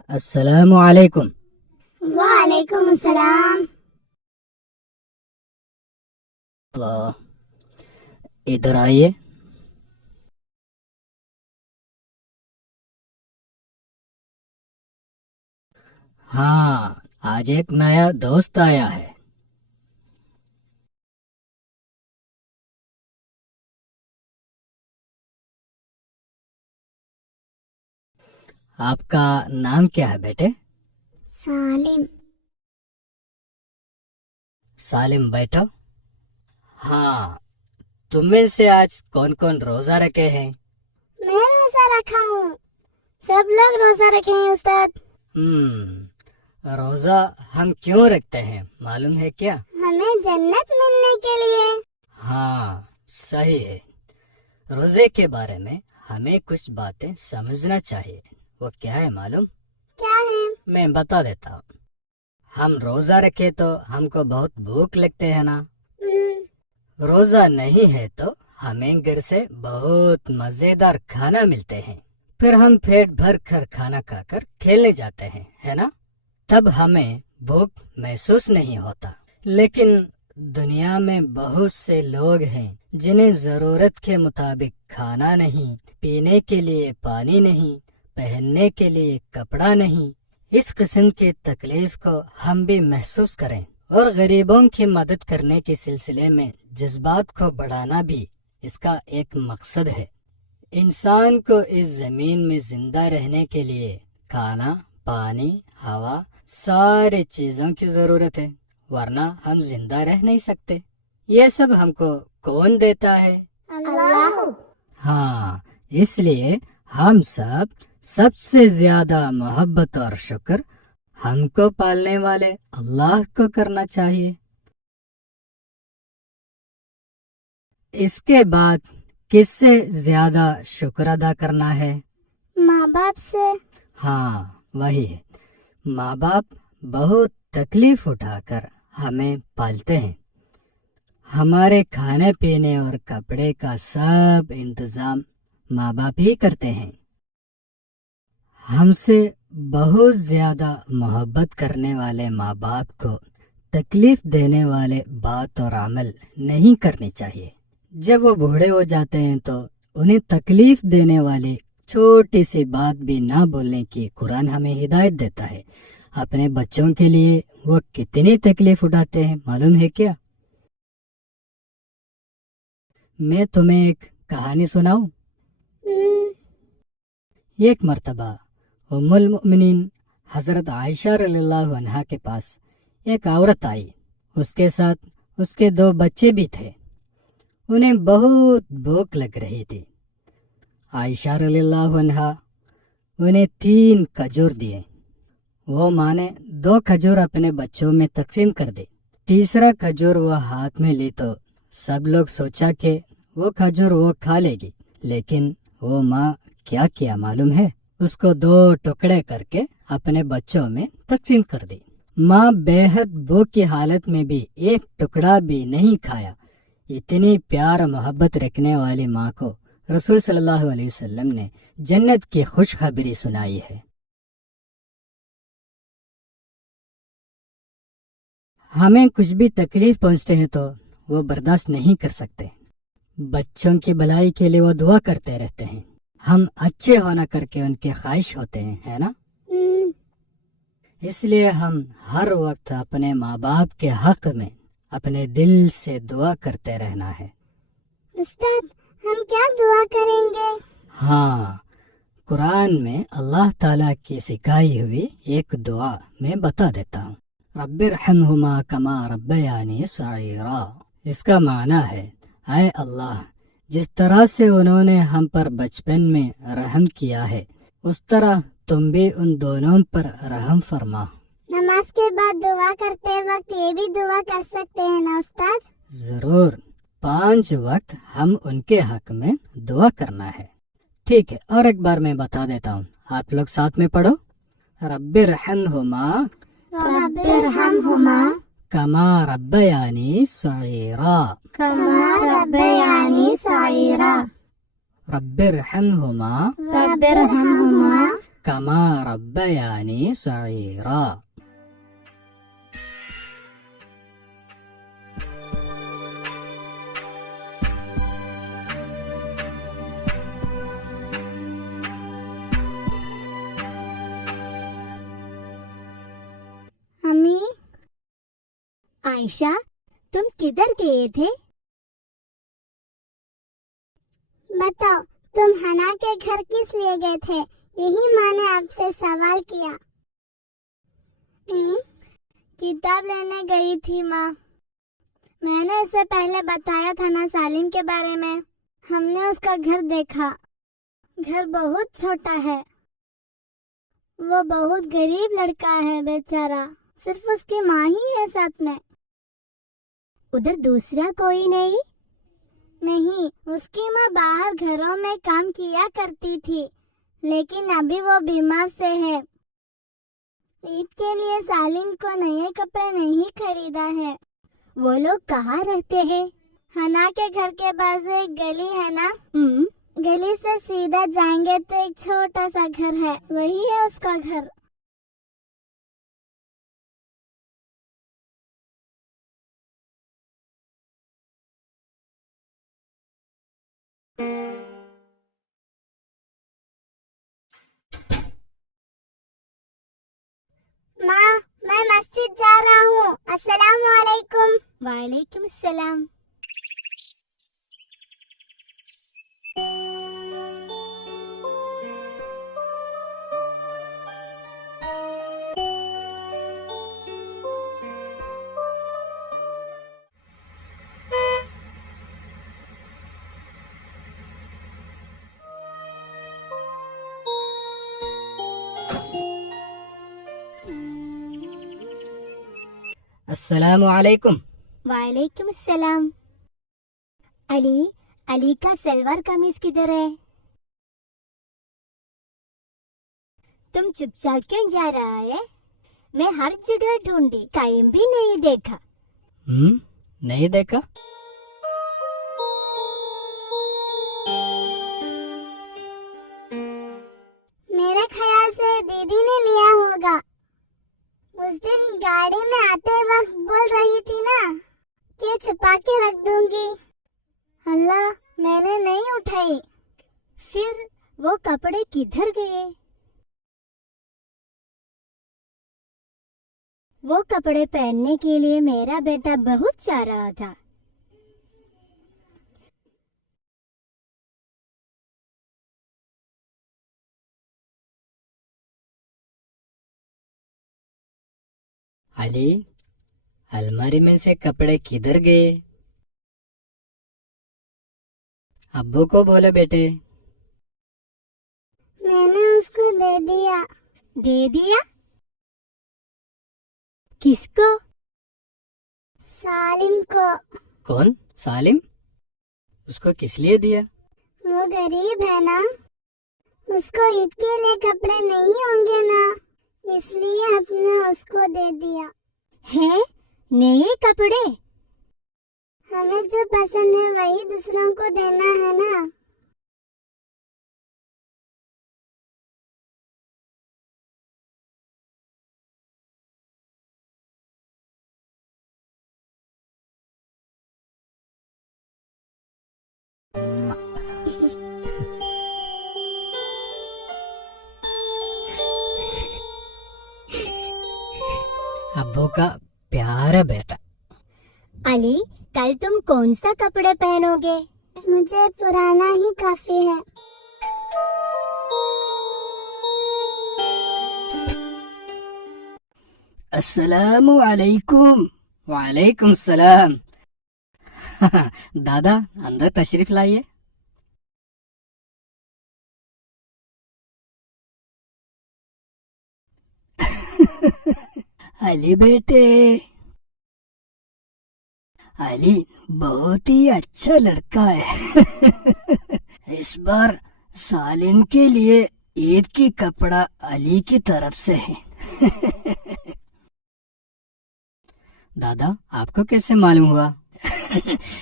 السلام علیکم. وعلیکم السلام. اللہ ادھر آئیے. ہاں آج ایک نیا دوست آیا ہے. آپ کا نام کیا ہے بیٹے؟ سالم. سالم بیٹھو. ہاں تم میں سے آج کون کون روزہ رکھے ہیں؟ میں روزہ رکھا ہوں. سب لوگ روزہ رکھے ہیں استاد. روزہ ہم کیوں رکھتے ہیں معلوم ہے کیا؟ ہمیں جنت ملنے کے لیے. ہاں صحیح ہے. روزے کے بارے میں ہمیں کچھ باتیں سمجھنا چاہیے. وہ کیا ہے معلوم؟ کیا ہے؟ میں بتا دیتا ہوں. हम रोजा रखे तो हमको बहुत भूख लगते हैं ना, हम्म, रोजा नहीं है तो हमें घर से बहुत मजेदार खाना मिलते हैं, फिर हम पेट भर कर खाना खाकर खेलने जाते हैं, है ना, तब हमें भूख महसूस नहीं होता। लेकिन दुनिया में बहुत से लोग हैं जिन्हें जरूरत के मुताबिक खाना नहीं, पीने के लिए पानी नहीं, पहनने के लिए कपड़ा नहीं। इस किस्म की तकलीफ को हम भी महसूस करें और गरीबों की मदद करने के सिलसिले में जज्बात को बढ़ाना भी इसका एक मकसद है। इंसान को इस जमीन में जिंदा रहने के लिए खाना, पानी, हवा, सारी चीजों की जरूरत है, वरना हम जिंदा रह नहीं सकते। ये सब हमको कौन देता है? अल्लाह। हाँ, इसलिए हम सब सबसे ज्यादा मोहब्बत और शुक्र हमको पालने वाले अल्लाह को करना चाहिए। इसके बाद किससे ज्यादा शुक्र अदा करना है? माँ बाप से। हाँ, वही है। माँ बाप बहुत तकलीफ उठाकर हमें पालते हैं। हमारे खाने पीने और कपड़े का सब इंतजाम माँ बाप ही करते हैं। हमसे बहुत ज्यादा मोहब्बत करने वाले माँ बाप को तकलीफ देने वाले बात और अमल नहीं करनी चाहिए। जब वो बूढ़े हो जाते हैं तो उन्हें तकलीफ देने वाली छोटी सी बात भी ना बोलने की कुरान हमें हिदायत देता है। अपने बच्चों के लिए वो कितनी तकलीफ उठाते हैं मालूम है क्या? मैं तुम्हें एक कहानी सुनाऊं? एक मर्तबा उम्मुल मोमिनीन हजरत आयशा रज़ियल्लाहु अन्हा के पास एक औरत आई। उसके साथ उसके 2 बच्चे भी थे। उन्हें बहुत भूख लग रही थी। आयशा रज़ियल्लाहु अन्हा उन्हें 3 खजूर दिए। वो माँ ने 2 खजूर अपने बच्चों में तकसीम कर दी। तीसरा खजूर वो हाथ में ली तो सब लोग सोचा कि वो खजूर वो खा लेगी, लेकिन वो माँ क्या किया मालूम है? उसको 2 टुकड़े करके अपने बच्चों में तकसीम कर दी। माँ बेहद भूख की हालत में भी एक टुकड़ा भी नहीं खाया। इतनी प्यार मोहब्बत रखने वाली माँ को रसूल सल्लल्लाहु अलैहि वसल्लम ने जन्नत की खुशखबरी सुनाई है। हमें कुछ भी तकलीफ पहुँचते हैं तो वो बर्दाश्त नहीं कर सकते। बच्चों की भलाई के लिए वो दुआ करते रहते हैं। हम अच्छे होना करके उनके ख्वाहिश होते हैं, है ना? इसलिए हम हर वक्त अपने माँ बाप के हक में अपने दिल से दुआ करते रहना है। उस्ताद, हम क्या दुआ करेंगे? हाँ, कुरान में अल्लाह ताला की सिखाई हुई एक दुआ मैं बता देता हूँ। रब्बिरहम्हुमा कमा रब्बयानी सगीरा। इसका माना है, आए अल्लाह, जिस तरह से उन्होंने हम पर बचपन में रहम किया है उस तरह तुम भी उन दोनों पर रहम फरमा। नमाज के बाद दुआ करते वक्त ये भी दुआ कर सकते हैं ना उस्ताद? जरूर, 5 वक्त हम उनके हक में दुआ करना है। ठीक है, और एक बार मैं बता देता हूँ, आप लोग साथ में पढ़ो। रब्बिरहम्हुमा रब्बिरहम्हुमा कमा रब्बयानी सगीरा। कमा रब्बयानी सगीरा। रब्बिरहम्हुमा रब्बिरहम्हुमा कमा रब्बयानी सगीरा। अम्मी, आयशा, तुम किधर गए थे? बताओ, तुम हना के घर किस लिए गए थे? यही माँ ने आपसे सवाल किया। किताब लेने गई थी माँ। मैंने इससे पहले बताया था ना सालिम के बारे में। हमने उसका घर देखा। घर बहुत छोटा है। वो बहुत गरीब लड़का है बेचारा। सिर्फ उसकी माँ ही है साथ में। उधर दूसरा कोई नहीं? नहीं, उसकी माँ बाहर घरों में काम किया करती थी, लेकिन अभी वो बीमार से है। ईद के लिए सालिम को नए कपड़े नहीं खरीदा है। वो लोग कहाँ रहते हैं? हना के घर के बाजू एक गली है ना? गली से सीधा जाएंगे तो एक छोटा सा घर है, वही है उसका घर। माँ, मैं मस्जिद जा रहा हूँ। अस्सलाम वालेकुम। वालेकुम सलाम। अस्सलामु अलैकुम। वालेकुम सलाम। अली का सलवार कमीज किधर है? तुम चुपचाप क्यों जा रहा है? मैं हर जगह ढूंढी, कहीं भी नहीं देखा। नहीं देखा? मेरे ख्याल से दीदी ने लिया होगा। उस दिन गाड़ी में आते वक्त बोल रही थी ना कि छुपा के रख दूंगी। अल्लाह, मैंने नहीं उठाई। फिर वो कपड़े किधर गए? वो कपड़े पहनने के लिए मेरा बेटा बहुत चाह रहा था। अली, अलमारी में से कपड़े किधर गए? अब्बू को बोलो बेटे। मैंने उसको दे दिया। दे दिया? किसको? सालिम को। कौन? सालिम? उसको किस लिए दिया? वो गरीब है ना, उसको ईद के लिए कपड़े नहीं होंगे ना, इसलिए अपने उसको दे दिया। है नए कपड़े? हमें जो पसंद है वही दूसरों को देना है ना। अब्बू का प्यारा बेटा। अली, कल तुम कौन सा कपड़े पहनोगे? मुझे पुराना ही काफी है। अस्सलामु अलैकुम। वालेकुम सलाम। दादा, अंदर तशरीफ लाइए। अली बेटे, अली बहुत ही अच्छा लड़का है। इस बार सालिम के लिए ईद की कपड़ा अली की तरफ से है। दादा, आपको कैसे मालूम हुआ?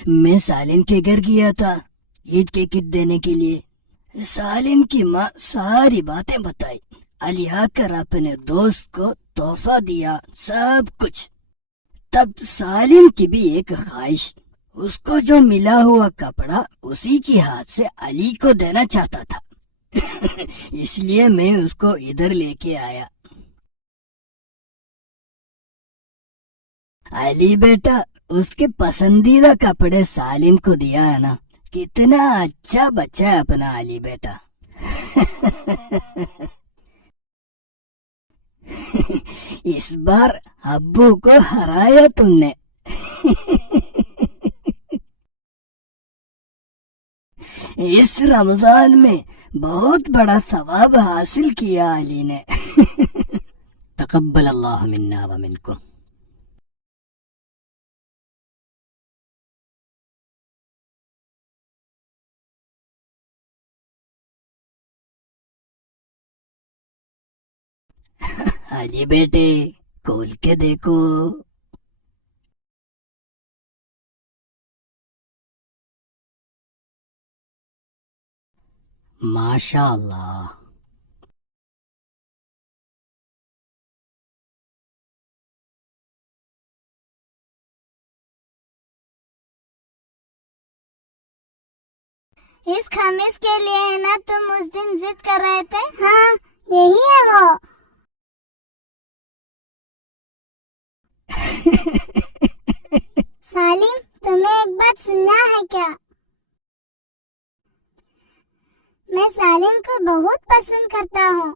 मैं सालिम के घर गया था ईद के किट देने के लिए। सालिम की माँ सारी बातें बताई। अली आकर अपने दोस्त को तोहफा दिया, सब कुछ। तब सालिम की भी एक ख्वाहिश, उसको जो मिला हुआ कपड़ा उसी के हाथ से अली को देना चाहता था। इसलिए मैं उसको इधर लेके आया। अली बेटा, उसके पसंदीदा कपड़े सालिम को दिया है ना। कितना अच्छा बच्चा है अपना अली बेटा। इस बार अब्बू को हराया तुमने। इस रमजान में बहुत बड़ा सवाब हासिल किया अली ने। तकब्बल अल्लाह मिन्ना व मिनकुम। हाँ जी बेटे, खोल के देखो। माशाअल्लाह। इस खमीस के लिए है ना तुम उस दिन जिद कर रहे थे? हाँ, यही है वो। सालिम, तुम्हें एक बात सुनना है क्या? मैं सालिम को बहुत पसंद करता हूँ।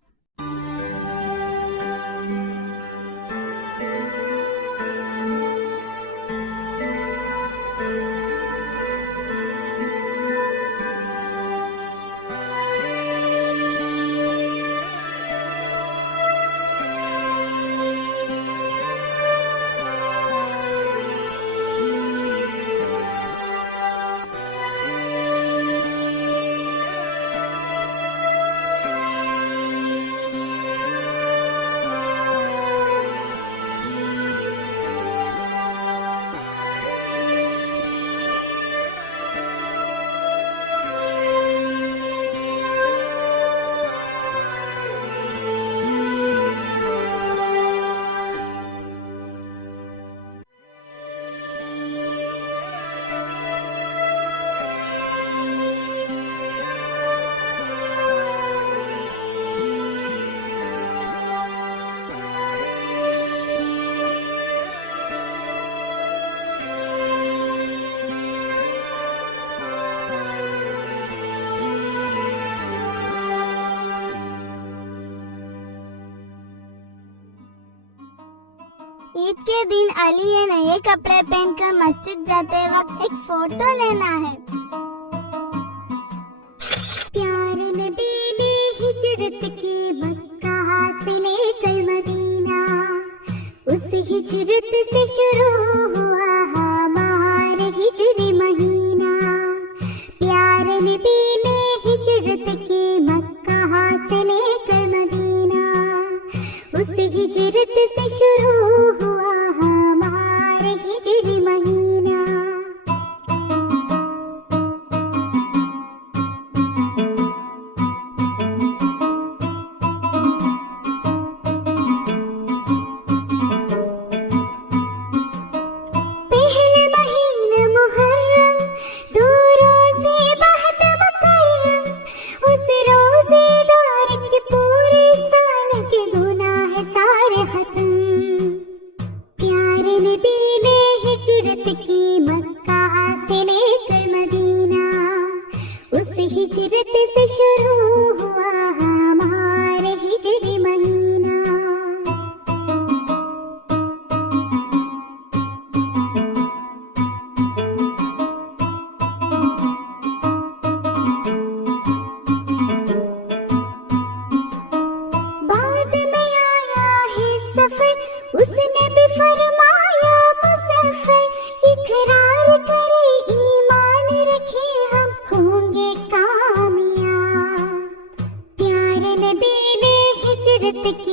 ईद के दिन अली ये नए कपड़े पहनकर मस्जिद जाते वक्त एक फोटो लेना है। प्यारे नबी ने हिजरत की मक्का से लेकर मदीना, उस हिजरत से शुरू हुआ हमारा हिजरी महीना। प्यारे नबी ने हिजरत की मक्का से लेकर मदीना, उस हिजरत से शुरू हुआ हमारा हिजरी महीना। पहले महीना मुहर्रम, दो रोज़े बाद मुकर्रम, उस रोज़ेदार के पूरे साल के गुनाह सारे खत्म। प्यारे नबी ने हिजरत की मक्का से लेकर मदीना, उस हिजरत से शुरू हुआ हमारा हिजरी महीना। बाद में आया है सफर, उसने भी फरमाया मुसफर, इकरार करे ईमान रखे हम होंगे कामयाब। प्यारे नबी ने हिजरत की